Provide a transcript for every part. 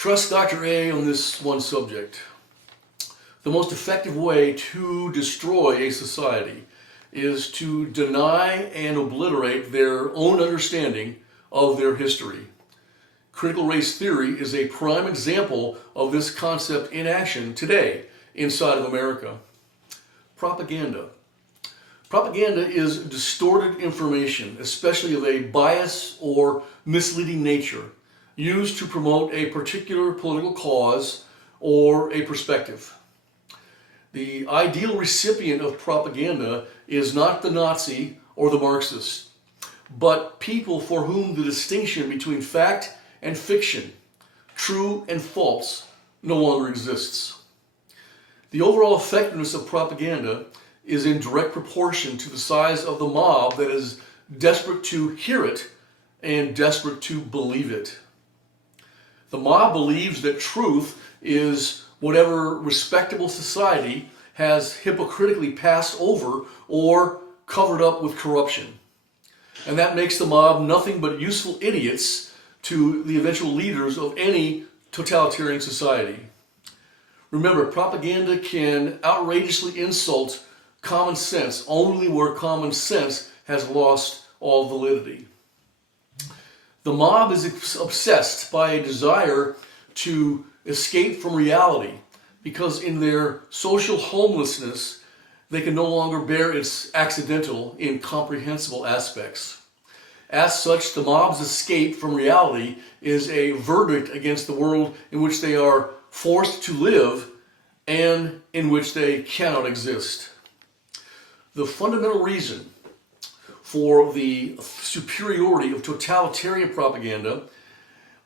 Trust Dr. A on this one subject. The most effective way to destroy a society is to deny and obliterate their own understanding of their history. Critical race theory is a prime example of this concept in action today inside of America. Propaganda. Propaganda is distorted information, especially of a bias or misleading nature, used to promote a particular political cause or a perspective. The ideal recipient of propaganda is not the Nazi or the Marxist, but people for whom the distinction between fact and fiction, true and false, no longer exists. The overall effectiveness of propaganda is in direct proportion to the size of the mob that is desperate to hear it and desperate to believe it. The mob believes that truth is whatever respectable society has hypocritically passed over or covered up with corruption. And that makes the mob nothing but useful idiots to the eventual leaders of any totalitarian society. Remember, propaganda can outrageously insult common sense only where common sense has lost all validity. The mob is obsessed by a desire to escape from reality because in their social homelessness, they can no longer bear its accidental, incomprehensible aspects. As such, the mob's escape from reality is a verdict against the world in which they are forced to live and in which they cannot exist. The fundamental reason for the superiority of totalitarian propaganda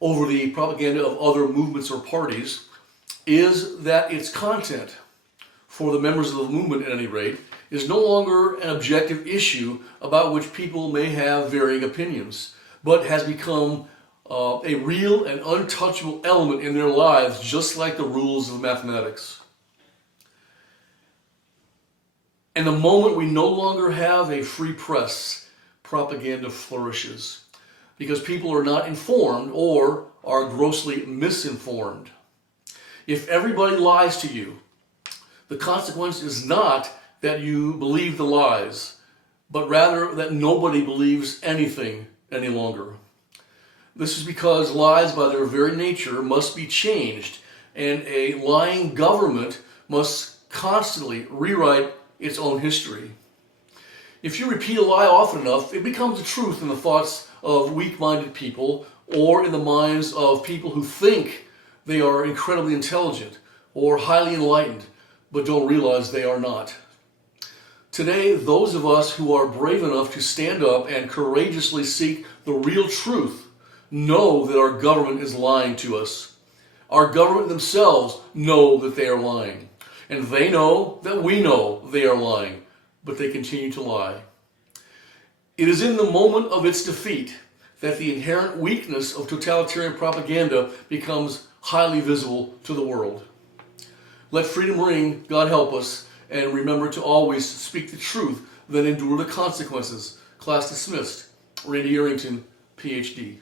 over the propaganda of other movements or parties is that its content, for the members of the movement at any rate, is no longer an objective issue about which people may have varying opinions, but has become a real and untouchable element in their lives, just like the rules of mathematics. And the moment we no longer have a free press, propaganda flourishes because people are not informed or are grossly misinformed. If everybody lies to you, the consequence is not that you believe the lies, but rather that nobody believes anything any longer. This is because lies by their very nature must be changed, and a lying government must constantly rewrite its own history. If you repeat a lie often enough, it becomes the truth in the thoughts of weak-minded people or in the minds of people who think they are incredibly intelligent or highly enlightened, but don't realize they are not. Today, those of us who are brave enough to stand up and courageously seek the real truth know that our government is lying to us. Our government themselves know that they are lying. And they know that we know they are lying, but they continue to lie. It is in the moment of its defeat that the inherent weakness of totalitarian propaganda becomes highly visible to the world. Let freedom ring, God help us, and remember to always speak the truth, then endure the consequences. Class dismissed. Randy Arrington, PhD.